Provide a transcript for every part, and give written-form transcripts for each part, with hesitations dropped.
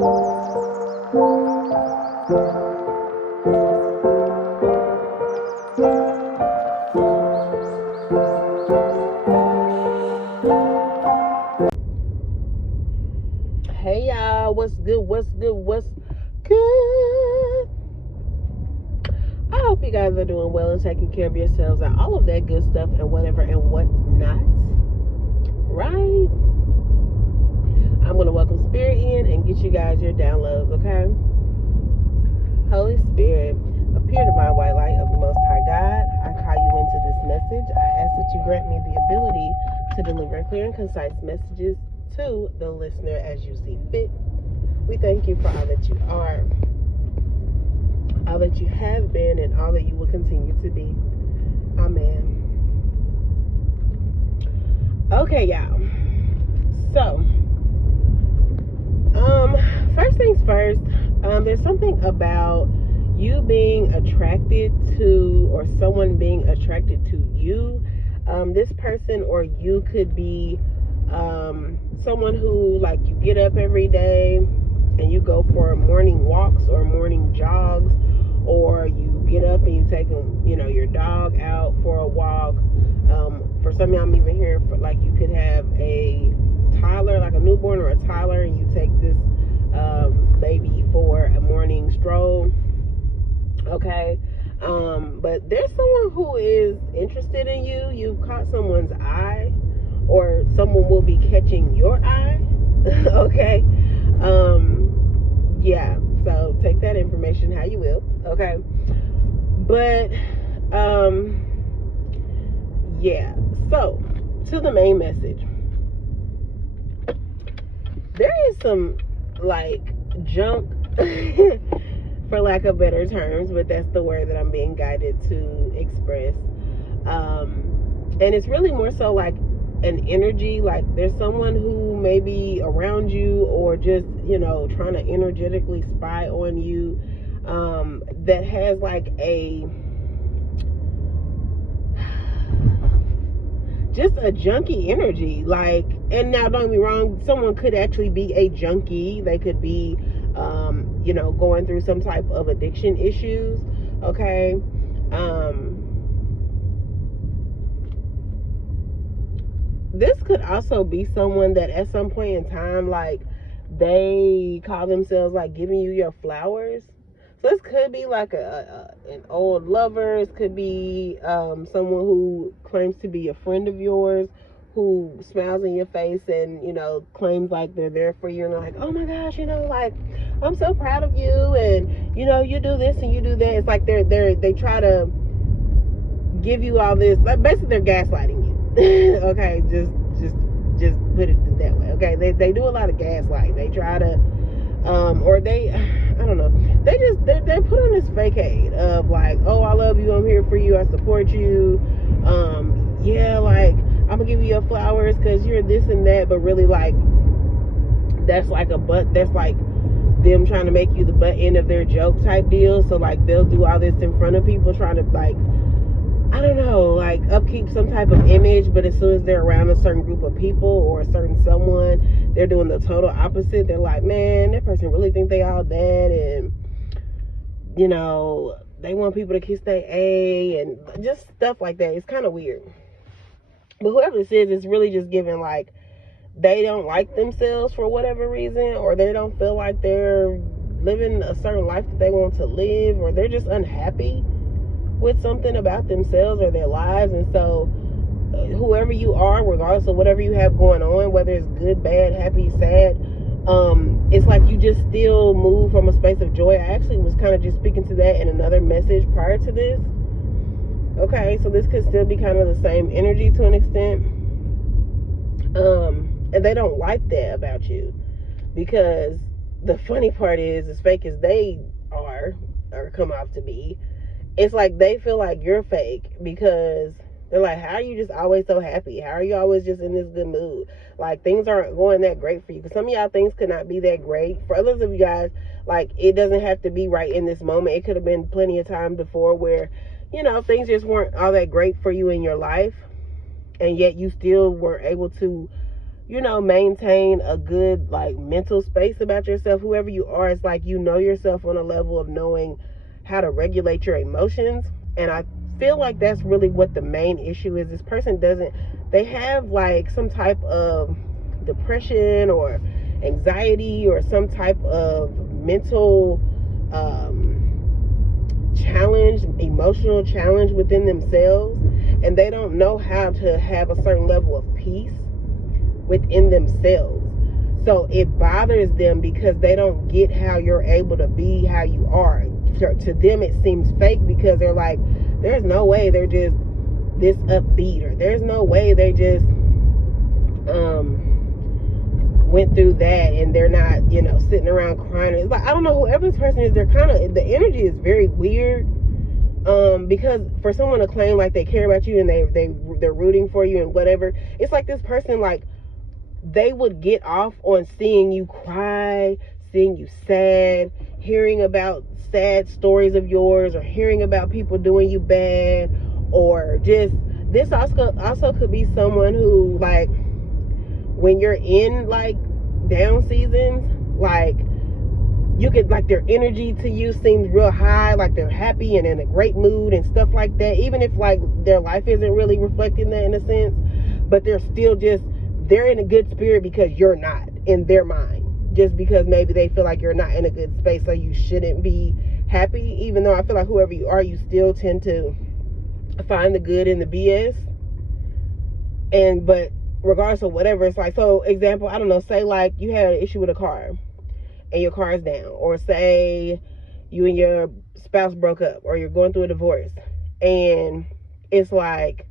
Hey y'all, what's good? I hope you guys are doing well and taking care of yourselves and all of that good stuff and whatever and what's not. Right? I'm going to welcome Spirit in and get you guys your downloads, okay? Holy Spirit, appear divine white light of the Most High God. I call you into this message. I ask that you grant me the ability to deliver clear and concise messages to the listener as you see fit. We thank you for all that you are, all that you have been, and all that you will continue to be. Amen. Okay, y'all. So, first things first, there's something about you being attracted to, or someone being attracted to you. This person or you could be someone who, like, you get up every day and you go for morning walks or morning jogs, or you get up and you take your dog out for a walk. For some of y'all, I'm even hearing for, like, you could have a toddler, like a newborn or a toddler, and you take this baby for a morning stroll. Okay. But there's someone who is interested in you. You've caught someone's eye, or someone will be catching your eye. Okay. Yeah, so take that information how you will. Okay. But yeah, so to the main message. There is some, like, junk for lack of better terms, but that's the word that I'm being guided to express. And it's really more so like an energy, like there's someone who may be around you, or just, trying to energetically spy on you, that has like just a junkie energy. Like, and now don't get me wrong, someone could actually be a junkie. They could be going through some type of addiction issues. Okay. This could also be someone that at some point in time, like, they call themselves like giving you your flowers. So this could be like an old lover. It could be someone who claims to be a friend of yours, who smiles in your face and, claims like they're there for you, and they're like, oh my gosh, like, I'm so proud of you, and, you do this and you do that. It's like they try to give you all this, like, basically they're gaslighting you. Okay, just put it that way. Okay, they do a lot of gaslighting. They try to, or they, I don't know, they put on this facade of like, oh, I love you, I'm here for you, I support you, yeah, like, I'm gonna give you your flowers because you're this and that, but really, like, that's like them trying to make you the butt end of their joke type deal. So, like, they'll do all this in front of people, trying to, like, I don't know, like, upkeep some type of image, but as soon as they're around a certain group of people or a certain someone, they're doing the total opposite. They're like, man, that person really think they all that, and, they want people to kiss their A, and just stuff like that. It's kind of weird. But whoever this is, it's really just giving, like, they don't like themselves for whatever reason, or they don't feel like they're living a certain life that they want to live, or they're just unhappy with something about themselves or their lives. And so whoever you are, regardless of whatever you have going on, whether it's good, bad, happy, sad, it's like you just still move from a space of joy. I actually was kind of just speaking to that in another message prior to this. Okay, so this could still be kind of the same energy to an extent. And they don't like that about you, because the funny part is, as fake as they are or come off to be, it's like they feel like you're fake, because they're like, how are you just always so happy? How are you always just in this good mood? Like, things aren't going that great for you. Because some of y'all, things could not be that great. For others of you guys, like, it doesn't have to be right in this moment. It could have been plenty of time before where, things just weren't all that great for you in your life. And yet you still were able to, you know, maintain a good like mental space about yourself. Whoever you are, it's like you know yourself on a level of knowing how to regulate your emotions. And I feel like that's really what the main issue is. This person doesn't, they have like some type of depression or anxiety or some type of mental challenge, emotional challenge within themselves, and they don't know how to have a certain level of peace within themselves. So it bothers them because they don't get how you're able to be how you are. To them it seems fake because they're like, there's no way they're just this upbeat, or there's no way they just went through that and they're not, you know, sitting around crying. It's like, I don't know, whoever this person is, they're kind of, the energy is very weird. Because for someone to claim like they care about you and they're rooting for you and whatever, it's like this person, like, they would get off on seeing you cry, seeing you sad, hearing about sad stories of yours, or hearing about people doing you bad, or just, this also could be someone who, like, when you're in like down seasons, like, you could, like, their energy to you seems real high, like they're happy and in a great mood and stuff like that, even if like their life isn't really reflecting that in a sense, but they're still just, they're in a good spirit because you're not, in their mind, just because maybe they feel like you're not in a good space, so you shouldn't be happy. Even though I feel like whoever you are, you still tend to find the good in the BS. And but regardless of whatever, it's like, so example, I don't know, say like you had an issue with a car and your car is down, or say you and your spouse broke up, or you're going through a divorce, and it's like,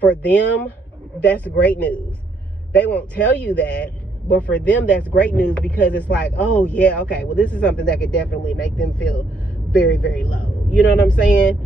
for them, that's great news. They won't tell you that, but for them, that's great news, because it's like, oh yeah, okay, well, this is something that could definitely make them feel very, very low. You know what I'm saying?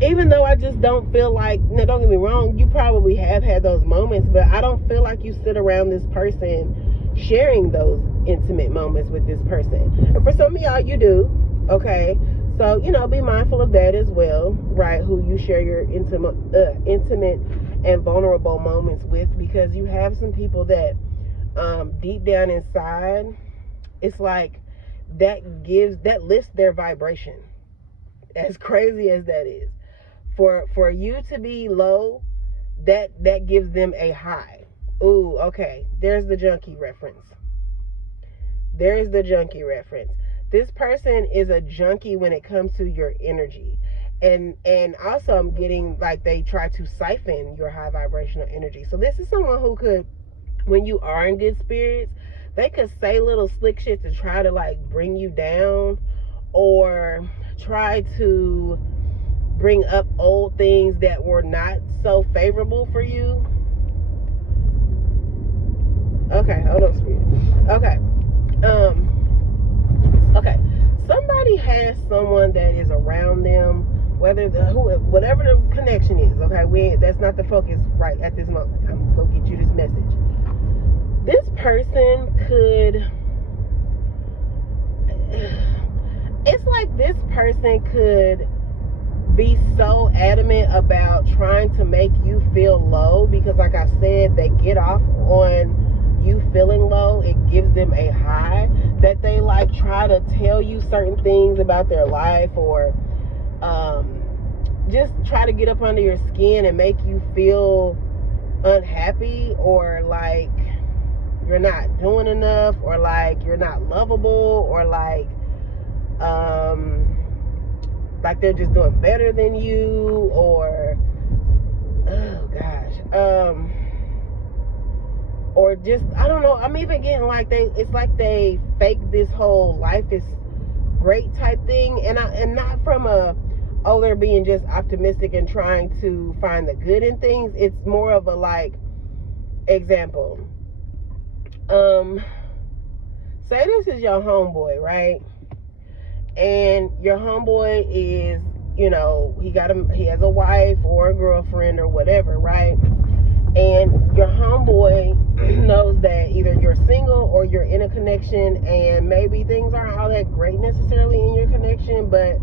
Even though I just don't feel like, now don't get me wrong, you probably have had those moments, but I don't feel like you sit around this person sharing those intimate moments with this person. And for some of y'all, you do, okay? So, you know, be mindful of that as well, right? Who you share your intimate and vulnerable moments with, because you have some people that deep down inside, it's like that lifts their vibration. As crazy as that is, for you to be low, that gives them a high. Ooh, okay, there's the junkie reference. This person is a junkie when it comes to your energy. And also I'm getting like they try to siphon your high vibrational energy. So this is someone who could, when you are in good spirits, they could say little slick shit to try to like bring you down, or try to bring up old things that were not so favorable for you. Okay, hold on, spirit. Okay. Somebody has someone that is around them, whatever the connection is. Okay, that's not the focus right at this moment. I'm gonna get you this message. This person could, it's like this person could be so adamant about trying to make you feel low, because like I said, they get off on you feeling low. It gives them a high, that they like try to tell you certain things about their life, or just try to get up under your skin and make you feel unhappy, or like you're not doing enough, or like you're not lovable, or like they're just doing better than you, or oh gosh, or just, I don't know, I'm even getting like it's like they fake this whole life is great type thing, and not from they're being just optimistic and trying to find the good in things. It's more of a like, example, say this is your homeboy, right? And your homeboy is, you know, he has a wife or a girlfriend or whatever, right? And your homeboy knows that either you're single or you're in a connection, and maybe things aren't all that great necessarily in your connection, but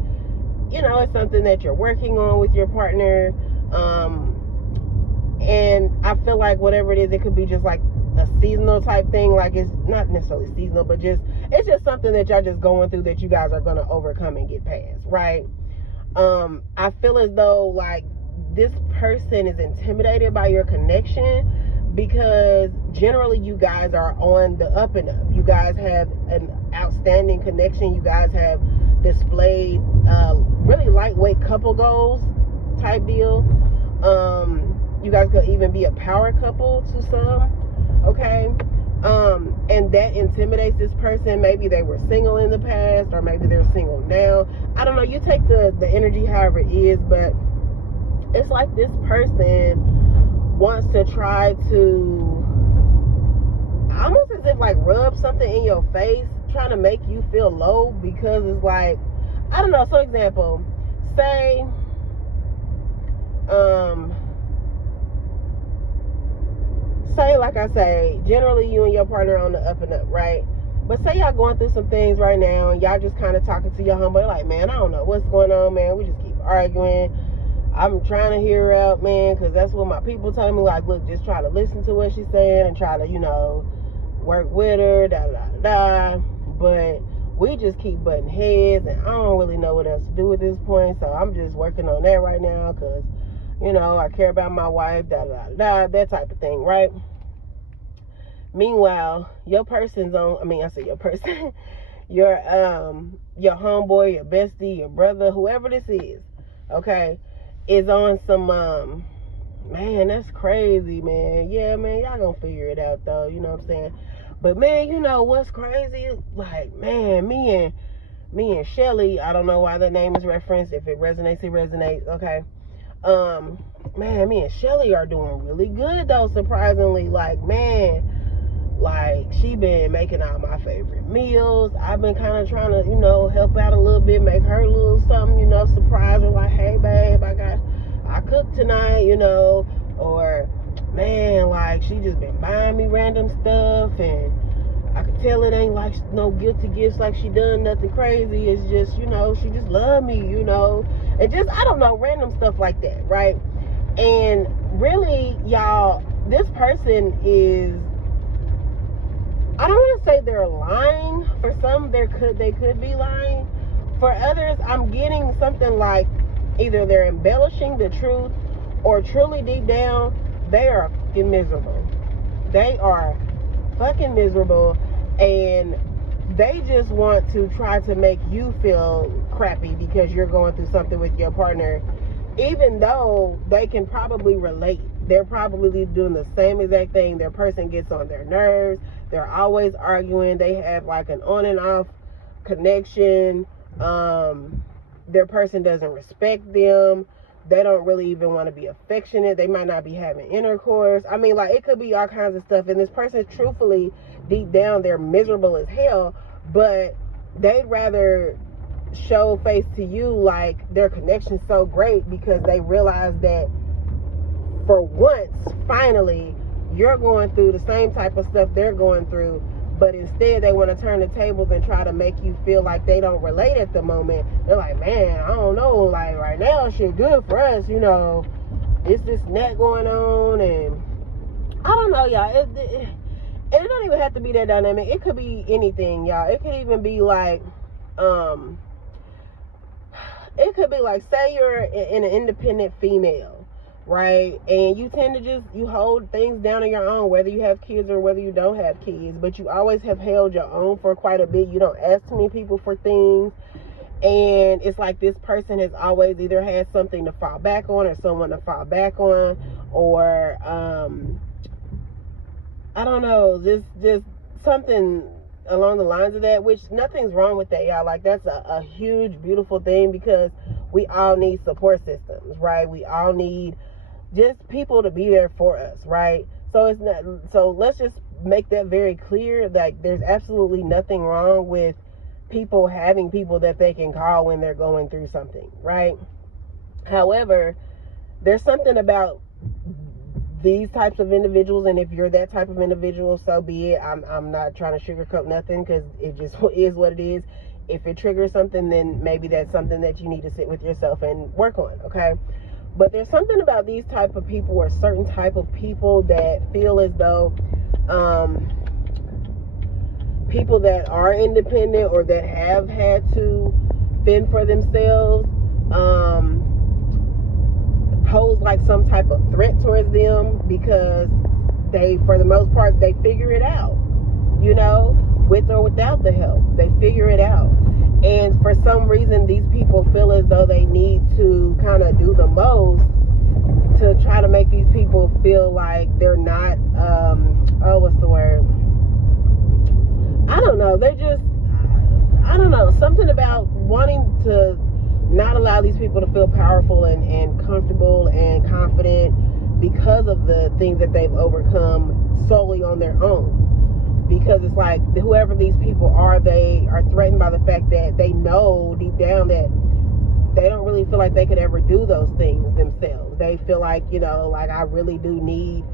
you know, it's something that you're working on with your partner. And I feel like whatever it is, it could be just like a seasonal type thing. Like, it's not necessarily seasonal, but it's just something that y'all just going through that you guys are going to overcome and get past, right? I feel as though like this person is intimidated by your connection, because generally you guys are on the up and up. You guys have an outstanding connection. You guys have displayed really lightweight couple goals type deal. You guys could even be a power couple to some, okay? And that intimidates this person. Maybe they were single in the past, or maybe they're single now. I don't know. You take the energy however it is, but it's like this person wants to try to, almost as if like rub something in your face, trying to make you feel low, because it's like, I don't know. So example, say like I say, generally you and your partner on the up and up, right? But say y'all going through some things right now, and y'all just kind of talking to your homeboy like, man, I don't know what's going on, man. We just keep arguing. I'm trying to hear her out, man, because that's what my people tell me. Like, look, just try to listen to what she's saying and try to, you know, work with her, da. But we just keep butting heads, and I don't really know what else to do at this point. So I'm just working on that right now, because, you know, I care about my wife, that type of thing, right? Meanwhile, your person's on, your person, your homeboy, your bestie, your brother, whoever this is, okay, is on some, man, that's crazy, man. Yeah, man, y'all gonna figure it out, though, you know what I'm saying? But, man, you know what's crazy? Like, man, me and Shelly, I don't know why the name is referenced. If it resonates, it resonates, okay? Man, me and Shelly are doing really good, though, surprisingly. Like, man, like, she been making all my favorite meals. I've been kind of trying to, you know, help out a little bit, make her a little something, you know, surprise her, like, hey, babe, I cooked tonight, you know, or, man, like, she just been buying me random stuff, and I could tell it ain't like no guilty gifts, like she done nothing crazy. It's just, you know, she just love me, you know, and just, I don't know, random stuff like that, right? And really, y'all, this person is, I don't want to say they're lying. For some, they could be lying. For others, I'm getting something like either they're embellishing the truth, or truly deep down, they are fucking miserable. They are fucking miserable, and they just want to try to make you feel crappy because you're going through something with your partner, even though they can probably relate. They're probably doing the same exact thing. Their person gets on their nerves. They're always arguing. They have like an on and off connection. Their person doesn't respect them. They don't really even want to be affectionate. They might not be having intercourse. I mean, like, it could be all kinds of stuff. And this person, truthfully, deep down, they're miserable as hell. But they'd rather show face to you like their connection's so great, because they realize that for once, finally, you're going through the same type of stuff they're going through, but instead they want to turn the tables and try to make you feel like they don't relate at the moment. They're like, man, I don't know, like, right now shit good for us, you know, it's this net going on, and I don't know, y'all, it don't even have to be that dynamic. It could be anything, y'all. It could even be like, it could be like, say you're an independent female, right? And you tend to you hold things down on your own, whether you have kids or whether you don't have kids, but you always have held your own for quite a bit. You don't ask too many people for things. And it's like this person has always either had something to fall back on, or someone to fall back on, or, I don't know, just something along the lines of that, which nothing's wrong with that, y'all. Like, that's a huge, beautiful thing, because we all need support systems, right? We all need just people to be there for us, right? So let's just make that very clear. Like, there's absolutely nothing wrong with people having people that they can call when they're going through something, right? However, there's something about these types of individuals, and if you're that type of individual, so be it. I'm not trying to sugarcoat nothing, because it just is what it is. If it triggers something, then maybe that's something that you need to sit with yourself and work on, okay? But there's something about these type of people, or certain type of people, that feel as though people that are independent or that have had to fend for themselves pose like some type of threat towards them, because they, for the most part, they figure it out, you know, with or without the help. They figure it out. And for some reason, these people feel as though they need to kind of do the most to try to make these people feel like they're not, what's the word? I don't know. They're just, I don't know. Something about wanting to not allow these people to feel powerful and comfortable and confident because of the things that they've overcome solely on their own. Because it's like, whoever these people are, they are threatened by the fact that they know deep down that they don't really feel like they could ever do those things themselves. They feel like, you know, like, I really do need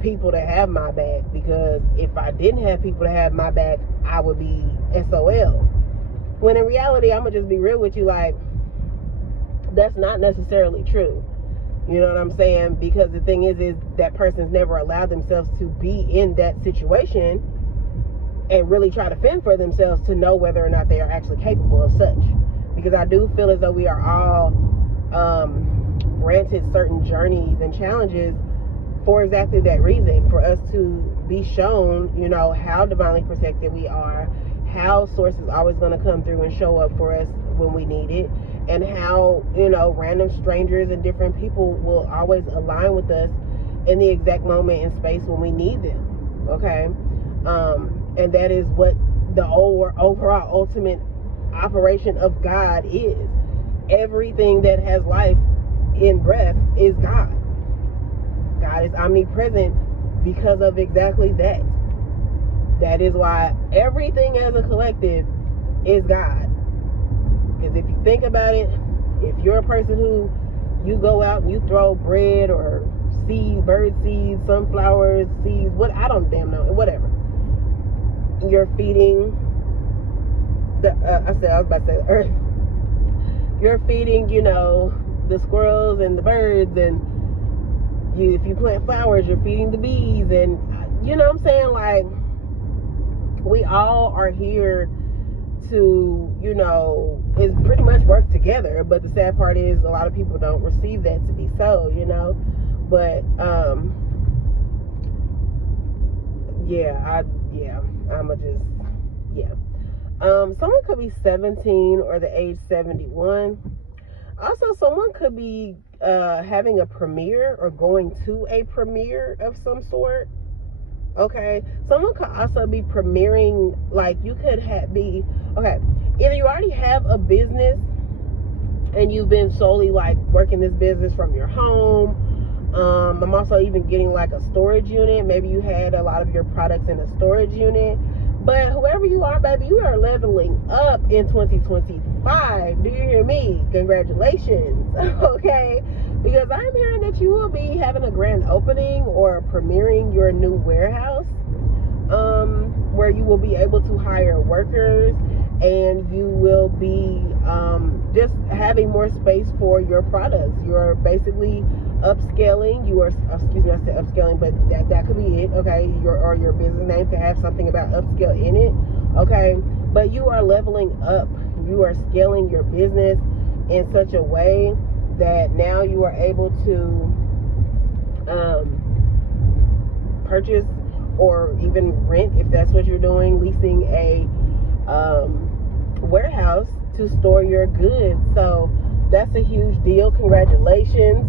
people to have my back, because if I didn't have people to have my back, I would be SOL. When in reality, I'm gonna just be real with you, like, that's not necessarily true. You know what I'm saying? Because the thing is that person's never allowed themselves to be in that situation and really try to fend for themselves to know whether or not they are actually capable of such. Because I do feel as though we are all granted certain journeys and challenges for exactly that reason, for us to be shown, you know, how divinely protected we are, how source is always going to come through and show up for us when we need it, and how, you know, random strangers and different people will always align with us in the exact moment and space when we need them. Okay? And that is what the overall ultimate operation of God is. Everything that has life in breath is God. God is omnipresent because of exactly that. That is why everything as a collective is God. Because if you think about it, if you're a person who, you go out and you throw bread or seeds, bird seeds, sunflowers, seeds, what, I don't damn know, whatever. You're feeding the, I was about to say the earth. You're feeding, you know, the squirrels and the birds, and if you plant flowers, you're feeding the bees, and you know what I'm saying? Like, we all are here to, you know, is pretty much work together. But the sad part is, a lot of people don't receive that to be so, you know. But someone could be 17 or the age 71. Also, someone could be having a premiere or going to a premiere of some sort. Okay, someone could also be premiering, like, you could either you already have a business and you've been solely like working this business from your home. I'm also even getting like a storage unit. Maybe you had a lot of your products in a storage unit. But whoever you are, baby, you are leveling up in 2025. Do you hear me? Congratulations. Okay? Because I'm hearing that you will be having a grand opening or premiering your new warehouse, where you will be able to hire workers, and you will be just having more space for your products. You're basically upscaling. I said upscaling, but that could be it. Okay, your business name could have something about upscale in it. Okay, but you are leveling up. You are scaling your business in such a way that now you are able to purchase or even rent, if that's what you're doing, leasing a warehouse to store your goods. So that's a huge deal. Congratulations.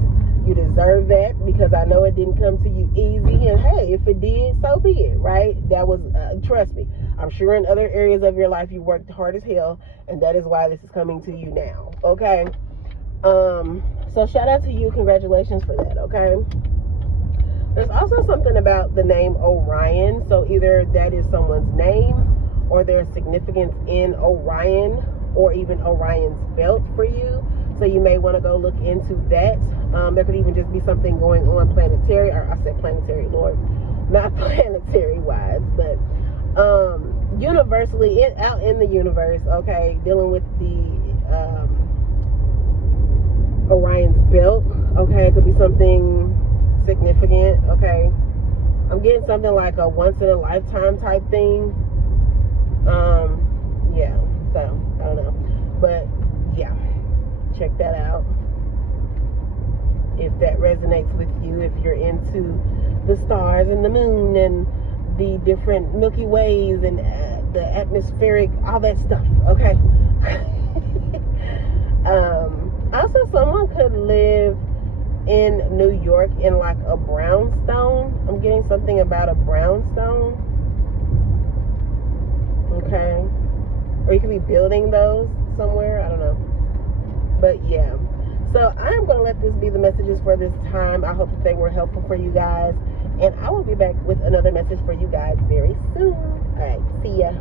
You deserve that, because I know it didn't come to you easy, and hey, if it did, so be it, right? That was, trust me, I'm sure in other areas of your life you worked hard as hell, and that is why this is coming to you now. Okay? So shout out to you. Congratulations for that. Okay? There's also something about the name Orion. So either that is someone's name, or there's significance in Orion, or even Orion's belt for you. So you may want to go look into that. There could even just be something going on planetary, or I said planetary, Lord, not planetary wise, but universally, out in the universe. Okay, dealing with the Orion's belt. Okay, it could be something significant. Okay, I'm getting something like a once in a lifetime type thing. Yeah, so I don't know, but yeah, check that out if that resonates with you, if you're into the stars and the moon and the different Milky Ways and the atmospheric, all that stuff. Okay. Also, someone could live in New York in like a brownstone. I'm getting something about a brownstone. Okay. Or you could be building those somewhere. I don't know. But yeah. So I'm going to let this be the messages for this time. I hope that they were helpful for you guys. And I will be back with another message for you guys very soon. All right. See ya.